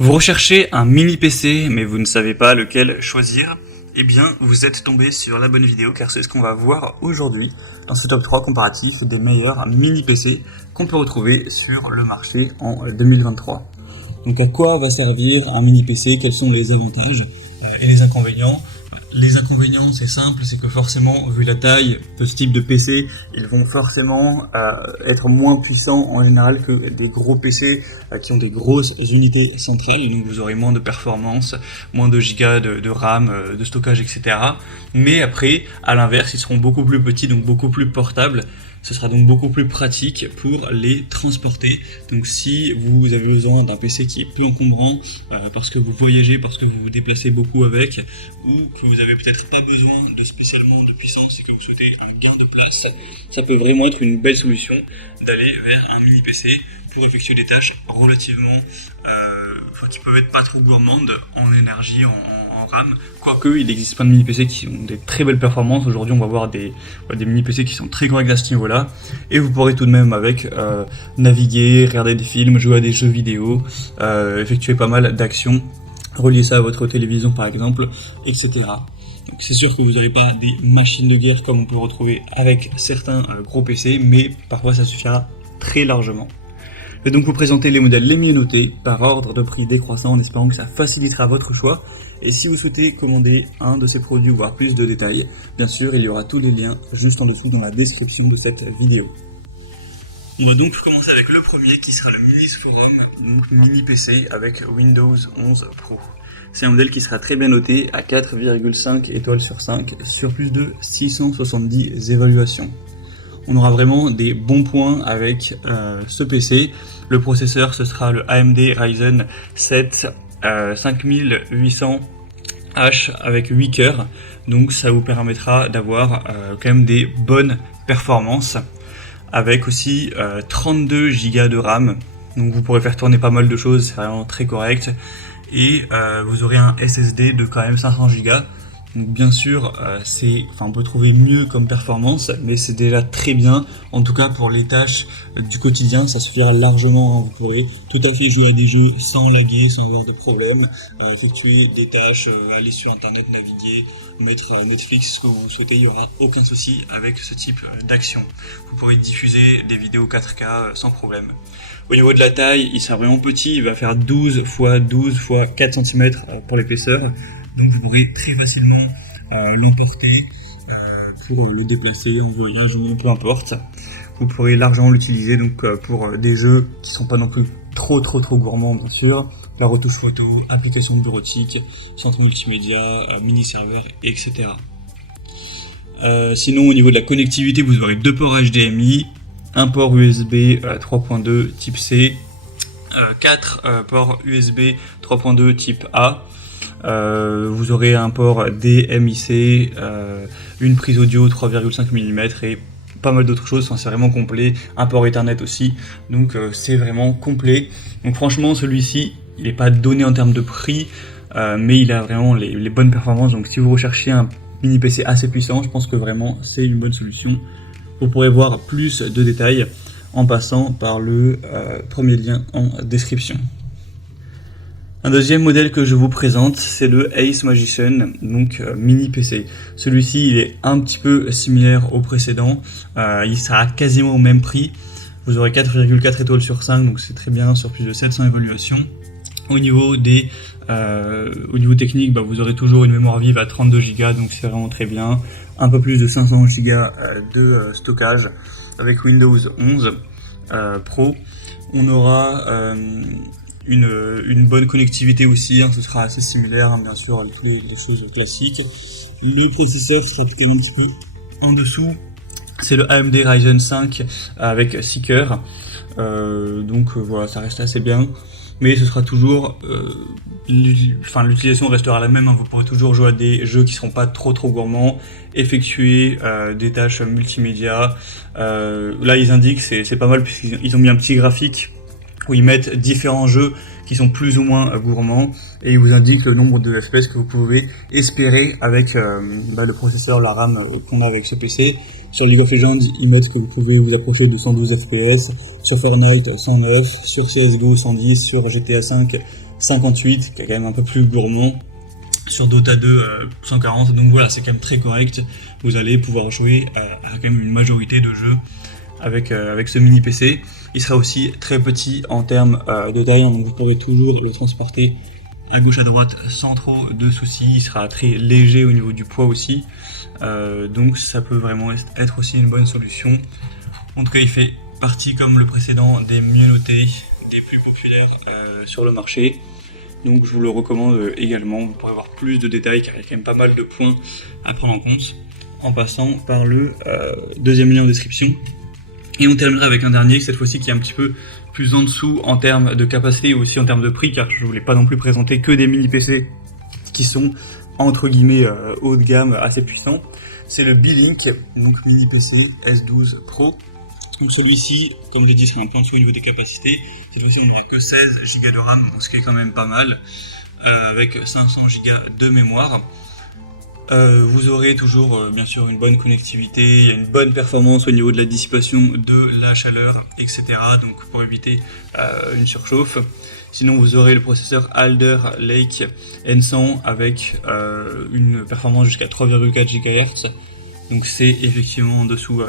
Vous recherchez un mini PC, mais vous ne savez pas lequel choisir? Eh bien, vous êtes tombé sur la bonne vidéo, car c'est ce qu'on va voir aujourd'hui dans ce top 3 comparatif des meilleurs mini PC qu'on peut retrouver sur le marché en 2023. Donc à quoi va servir un mini PC? Quels sont les avantages et les inconvénients? Les inconvénients, c'est simple, c'est que forcément, vu la taille de ce type de PC, ils vont forcément être moins puissants en général que des gros PC qui ont des grosses unités centrales, donc vous aurez moins de performance, moins de gigas de RAM, de stockage, etc. Mais après, à l'inverse, ils seront beaucoup plus petits, donc beaucoup plus portables. Ce sera donc beaucoup plus pratique pour les transporter. Donc si vous avez besoin d'un PC qui est peu encombrant parce que vous voyagez, parce que vous vous déplacez beaucoup avec, ou que vous avez peut-être pas besoin de spécialement de puissance et que vous souhaitez un gain de place, ça peut vraiment être une belle solution d'aller vers un mini PC pour effectuer des tâches relativement qui peuvent être pas trop gourmandes en énergie, en RAM. Quoique, il existe plein de mini PC qui ont des très belles performances. Aujourd'hui, on va voir des mini PC qui sont très corrects à ce niveau-là. Et vous pourrez tout de même avec naviguer, regarder des films, jouer à des jeux vidéo, effectuer pas mal d'actions, relier ça à votre télévision par exemple, etc. Donc c'est sûr que vous n'aurez pas des machines de guerre comme on peut retrouver avec certains gros PC, mais parfois ça suffira très largement. Je vais donc vous présenter les modèles les mieux notés par ordre de prix décroissant en espérant que ça facilitera votre choix. Et si vous souhaitez commander un de ces produits ou voir plus de détails, bien sûr il y aura tous les liens juste en dessous dans la description de cette vidéo. On va donc commencer avec le premier qui sera le Minisforum mini PC avec Windows 11 Pro. C'est un modèle qui sera très bien noté à 4,5 étoiles sur 5 sur plus de 670 évaluations. On aura vraiment des bons points avec ce PC. Le processeur, ce sera le AMD Ryzen 7 5800H avec 8 cœurs. Donc ça vous permettra d'avoir quand même des bonnes performances. Avec aussi 32 Go de RAM. Donc vous pourrez faire tourner pas mal de choses, c'est vraiment très correct. Et vous aurez un SSD de quand même 500 Go. Donc bien sûr, on peut trouver mieux comme performance, mais c'est déjà très bien. En tout cas pour les tâches du quotidien, ça suffira largement. Vous pourrez tout à fait jouer à des jeux sans laguer, sans avoir de problème, effectuer des tâches, aller sur internet, naviguer, mettre Netflix, ce que vous souhaitez, il n'y aura aucun souci avec ce type d'action. Vous pourrez diffuser des vidéos 4K sans problème. Au niveau de la taille, il sera vraiment petit, il va faire 12 x 12 x 4 cm pour l'épaisseur. Donc vous pourrez très facilement l'emporter pour le déplacer en voyage ou peu importe. Vous pourrez largement l'utiliser donc pour des jeux qui ne sont pas non plus trop gourmands bien sûr. La retouche photo, application bureautique, centre multimédia, mini-serveur, etc. Sinon au niveau de la connectivité, vous aurez deux ports HDMI, un port USB 3.2 type C, 4 ports USB 3.2 type A. Vous aurez un port DMIC, une prise audio 3,5 mm et pas mal d'autres choses, c'est vraiment complet, un port Ethernet aussi, donc c'est vraiment complet. Donc franchement celui-ci, il n'est pas donné en termes de prix, mais il a vraiment les bonnes performances, donc si vous recherchez un mini PC assez puissant, je pense que vraiment c'est une bonne solution. Vous pourrez voir plus de détails en passant par le premier lien en description. Un deuxième modèle que je vous présente, c'est le Ace Magician, donc mini PC. Celui-ci, il est un petit peu similaire au précédent, il sera quasiment au même prix. Vous aurez 4,4 étoiles sur 5, donc c'est très bien sur plus de 700 évaluations. Au niveau technique, vous aurez toujours une mémoire vive à 32 Go, donc c'est vraiment très bien. Un peu plus de 500 Go de stockage avec Windows 11 Pro. On aura une bonne connectivité aussi, ce sera assez similaire, bien sûr, à toutes les choses classiques. Le processeur sera quand même un petit peu en dessous. C'est le AMD Ryzen 5 avec 6 cœurs. Donc voilà, ça reste assez bien. Mais ce sera toujours... l'utilisation restera la même. Vous pourrez toujours jouer à des jeux qui ne seront pas trop gourmands, effectuer des tâches multimédia. Là, ils indiquent, c'est pas mal, puisqu'ils ont mis un petit graphique où ils mettent différents jeux qui sont plus ou moins gourmands et ils vous indiquent le nombre de FPS que vous pouvez espérer avec le processeur, la RAM qu'on a avec ce PC. Sur League of Legends, ils mettent que vous pouvez vous approcher de 112 FPS, sur Fortnite 109, sur CSGO 110, sur GTA 5 58 qui est quand même un peu plus gourmand, sur Dota 2 140, donc voilà, c'est quand même très correct. Vous allez pouvoir jouer à quand même une majorité de jeux avec ce mini PC. Il sera aussi très petit en termes de taille, donc vous pourrez toujours le transporter à gauche à droite sans trop de soucis. Il sera très léger au niveau du poids aussi, donc ça peut vraiment être aussi une bonne solution. En tout cas, il fait partie, comme le précédent, des mieux notés, des plus populaires sur le marché. Donc je vous le recommande également. Vous pourrez voir plus de détails car il y a quand même pas mal de points à prendre en compte en passant par le deuxième lien en description. Et on terminera avec un dernier, cette fois-ci qui est un petit peu plus en dessous en termes de capacité et aussi en termes de prix, car je voulais pas non plus présenter que des mini PC qui sont entre guillemets haut de gamme, assez puissants. C'est le Beelink, donc mini PC S12 Pro. Donc celui-ci, comme je l'ai dit, sera un peu en dessous au niveau des capacités. Cette fois-ci, on n'aura que 16 Go de RAM, donc ce qui est quand même pas mal, avec 500 Go de mémoire. Vous aurez toujours bien sûr une bonne connectivité, il y a une bonne performance au niveau de la dissipation de la chaleur, etc. Donc pour éviter une surchauffe. Sinon vous aurez le processeur Alder Lake N100 avec une performance jusqu'à 3,4 GHz. Donc c'est effectivement en dessous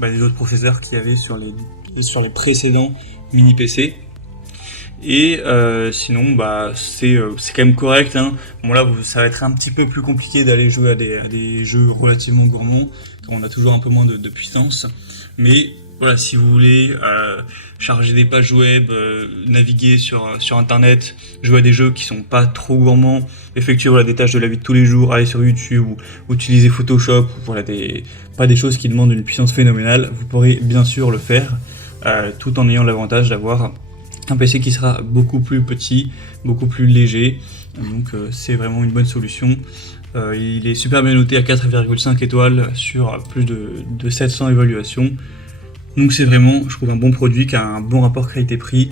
des autres processeurs qu'il y avait sur les précédents mini PC. Et sinon c'est quand même correct, hein. Bon là ça va être un petit peu plus compliqué d'aller jouer à des jeux relativement gourmands car on a toujours un peu moins de puissance, mais voilà, si vous voulez charger des pages web, naviguer sur internet, jouer à des jeux qui sont pas trop gourmands, effectuer des tâches de la vie de tous les jours, aller sur YouTube ou utiliser Photoshop, voilà, pas des choses qui demandent une puissance phénoménale, vous pourrez bien sûr le faire tout en ayant l'avantage d'avoir un PC qui sera beaucoup plus petit, beaucoup plus léger, donc c'est vraiment une bonne solution. Il est super bien noté à 4,5 étoiles sur plus de 700 évaluations, donc c'est vraiment, je trouve, un bon produit qui a un bon rapport qualité-prix,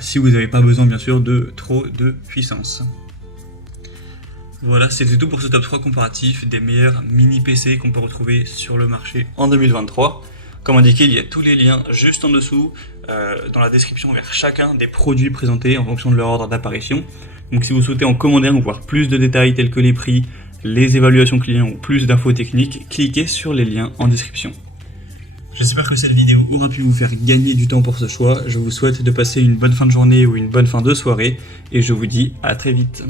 si vous n'avez pas besoin bien sûr de trop de puissance. Voilà, c'était tout pour ce top 3 comparatif des meilleurs mini PC qu'on peut retrouver sur le marché en 2023. Comme indiqué, il y a tous les liens juste en dessous, dans la description, vers chacun des produits présentés en fonction de leur ordre d'apparition. Donc si vous souhaitez en commentaire ou voir plus de détails tels que les prix, les évaluations clients ou plus d'infos techniques, cliquez sur les liens en description. J'espère que cette vidéo aura pu vous faire gagner du temps pour ce choix. Je vous souhaite de passer une bonne fin de journée ou une bonne fin de soirée et je vous dis à très vite.